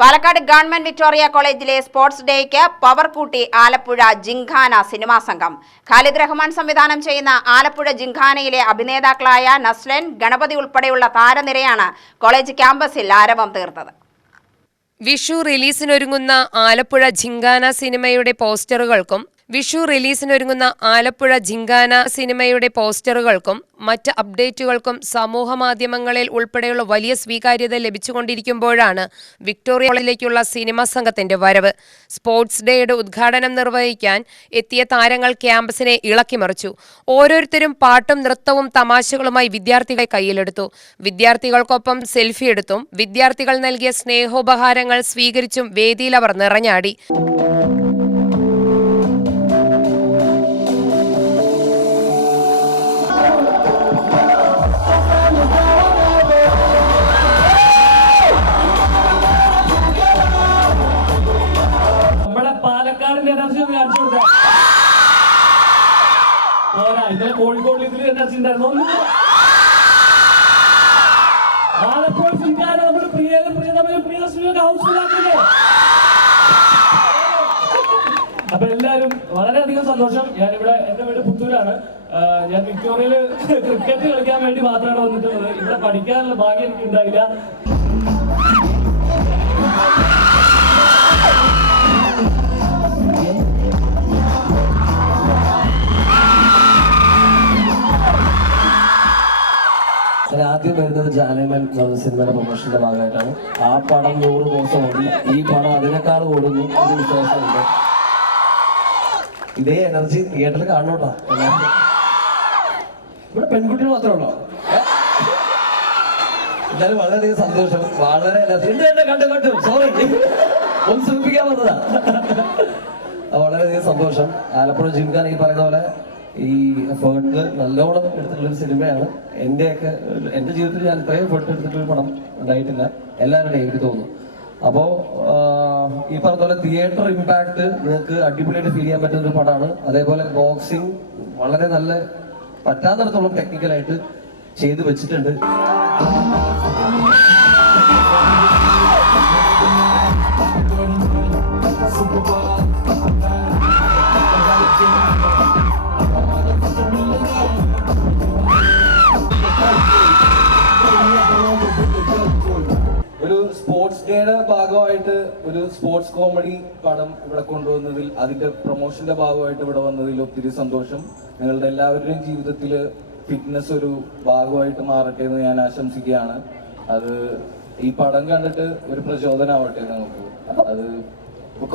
Palakkad government Victoria കോളേജിലെ sports ഡേക്ക് power കൂട്ടി Alappuzha gymkhana cinema സംഘം. ഖാലിദ് റഹ്മാൻ സംവിധാനം ചെയ്യുന്ന ആലപ്പുഴ ജിംഖാനയിലെ അഭിനേതാക്കളായ നസ്ലൻ, ഗണപതി ഉൾപ്പെടെയുള്ള താരനിരയാണ് കോളേജ് ക്യാമ്പസിൽ ആരവം തീർത്തത്. വിഷു റിലീസിനൊരുങ്ങുന്ന ആലപ്പുഴ ജിംഖാന സിനിമയുടെ പോസ്റ്ററുകൾക്കും മറ്റ് അപ്ഡേറ്റുകൾക്കും സമൂഹമാധ്യമങ്ങളിൽ ഉൾപ്പെടെയുള്ള വലിയ സ്വീകാര്യത ലഭിച്ചുകൊണ്ടിരിക്കുമ്പോഴാണ് വിക്ടോറിയ കോളേജിലേക്കുള്ള സിനിമാ സംഘത്തിന്റെ വരവ്. സ്പോർട്സ് ഡേയുടെ ഉദ്ഘാടനം നിർവഹിക്കാൻ എത്തിയ താരങ്ങൾ ക്യാമ്പസിനെ ഇളക്കിമറിച്ചു. ഓരോരുത്തരും പാട്ടും നൃത്തവും തമാശകളുമായി വിദ്യാർത്ഥികളെ കയ്യിലെടുത്തു. വിദ്യാർത്ഥികൾക്കൊപ്പം സെൽഫി എടുത്തും വിദ്യാർത്ഥികൾ നൽകിയ സ്നേഹോപഹാരങ്ങൾ സ്വീകരിച്ചും വേദിയിൽ അവർ നിറഞ്ഞാടി. കോഴിക്കോട് എനർജി ഉണ്ടായിരുന്നു. ആലപ്പുഴ ജിംഖാന നമ്മൾ അപ്പൊ എല്ലാവരും വളരെയധികം സന്തോഷം. ഞാനിവിടെ എന്റെ വീട് പുത്തൂരാണ്. ഞാൻ വിക്ടോറിയയില് ക്രിക്കറ്റ് കളിക്കാൻ വേണ്ടി മാത്രമാണ് വന്നിട്ടുള്ളത്. ഇവിടെ പഠിക്കാനുള്ള ഭാഗ്യം എനിക്ക് ഉണ്ടായില്ല. ആദ്യം വരുന്നത് ജാനമൻ എന്ന സിനിമയുടെ പ്രൊമോഷന്റെ ഭാഗമായിട്ടാണ്. ആ പടം 100 ദിവസം ഓടി, ഈ പടം അതിനേക്കാൾ ഓടുന്നു. അത് വിശ്വാസമുണ്ട്. ഇതേ എനർജി തിയേറ്ററിൽ കാണണോട്ടാ. ഇവിടെ പെൺകുട്ടികൾ മാത്രമേ ഉള്ളൂ. എന്തായാലും വളരെയധികം സന്തോഷം. വളരെ കണ്ടു സോറി ഒന്ന് സൂചിപ്പിക്കാൻ വന്നതാ. വളരെയധികം സന്തോഷം. ആലപ്പുഴ ജിംഖാന ഈ പറയുന്ന പോലെ ഈ എഫേർട്ട് നല്ലോണം എടുത്തിട്ടുള്ളൊരു സിനിമയാണ്. എൻ്റെ ജീവിതത്തിൽ ഞാൻ ഇത്രയും എഫേർട്ട് എടുത്തിട്ടുള്ള പടം ഉണ്ടായിട്ടില്ല, എല്ലാവരുടെയും എനിക്ക് തോന്നുന്നു. അപ്പോൾ ഈ പറഞ്ഞ പോലെ തിയേറ്റർ ഇമ്പാക്ട് നിങ്ങൾക്ക് അടിപൊളിയായിട്ട് ഫീൽ ചെയ്യാൻ പറ്റുന്ന ഒരു പടമാണ്. അതേപോലെ ബോക്സിങ് വളരെ നല്ല പറ്റാത്തിടത്തോളം ടെക്നിക്കലായിട്ട് ചെയ്തു വെച്ചിട്ടുണ്ട്. ഒരു സ്പോർട്സ് ഡേയുടെ ഭാഗമായിട്ട് ഒരു സ്പോർട്സ് കോമഡി പടം ഇവിടെ കൊണ്ടുവന്നതിൽ, അതിന്റെ പ്രൊമോഷന്റെ ഭാഗമായിട്ട് ഇവിടെ വന്നതിൽ ഒത്തിരി സന്തോഷം. നിങ്ങളുടെ എല്ലാവരുടെയും ജീവിതത്തിൽ ഫിറ്റ്നസ് ഒരു ഭാഗമായിട്ട് മാറട്ടെ എന്ന് ഞാൻ ആശംസിക്കുകയാണ്. അത് ഈ പടം കണ്ടിട്ട് ഒരു പ്രചോദനമാവട്ടെ നിങ്ങൾക്ക്. അത്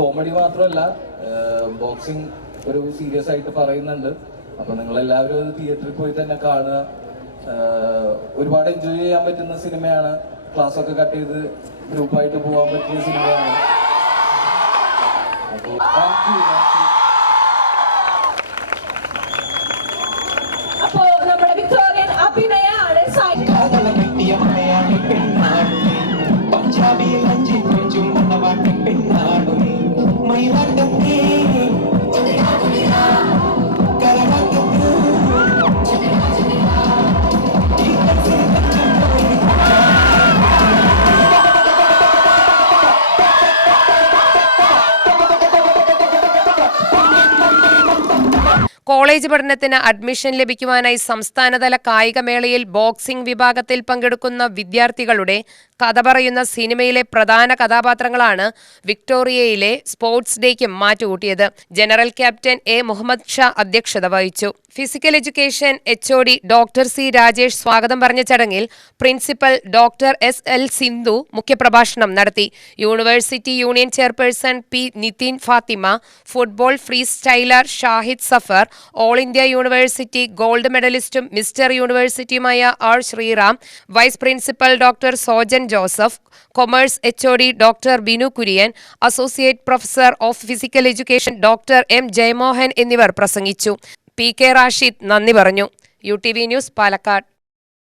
കോമഡി മാത്രമല്ല, ബോക്സിംഗ് ഒരു സീരിയസ് ആയിട്ട് പറയുന്നുണ്ട്. അപ്പൊ നിങ്ങളെല്ലാവരും അത് തിയേറ്ററിൽ പോയി തന്നെ കാണുക. ഒരുപാട് എൻജോയ് ചെയ്യാൻ പറ്റുന്ന സിനിമയാണ്. ക്ലാസ് ഒക്കെ കട്ട് ചെയ്ത് ഗ്രൂപ്പായിട്ട് പോകാൻ പറ്റിയ സിനിമയാണ്. അപ്പോൾ കോളേജ് പഠനത്തിന് അഡ്മിഷൻ ലഭിക്കുവാനായി സംസ്ഥാനതല കായികമേളയിൽ ബോക്സിംഗ് വിഭാഗത്തിൽ പങ്കെടുക്കുന്ന വിദ്യാർത്ഥികളുടെ കഥ പറയുന്ന സിനിമയിലെ പ്രധാന കഥാപാത്രങ്ങളാണ് വിക്ടോറിയയിലെ സ്പോർട്സ് ഡേക്ക് മാറ്റുകൂട്ടിയത്. General captain A Muhammad Shah അധ്യക്ഷത വഹിച്ചു. Physical education HOD doctor C Rajesh സ്വാഗതം പറഞ്ഞ ചടങ്ങിൽ പ്രിൻസിപ്പൽ ഡോക്ടർ SL സിന്ധു മുഖ്യപ്രഭാഷണം നടത്തി. University union chairperson P Nithin Fathima, football free styler Shahid Zafar, all India university gold മെഡലിസ്റ്റും മിസ്റ്റർ യൂണിവേഴ്സിറ്റിയുമായ R Sreeram, vice principal doctor Sojan Joseph, commerce HOD doctor Binu Kurian, associate professor of physical education doctor M Jayamohan എന്നിവർ പ്രസംഗിച്ചു. PK Rashid നന്ദി പറഞ്ഞു. UTV news, Palakkad.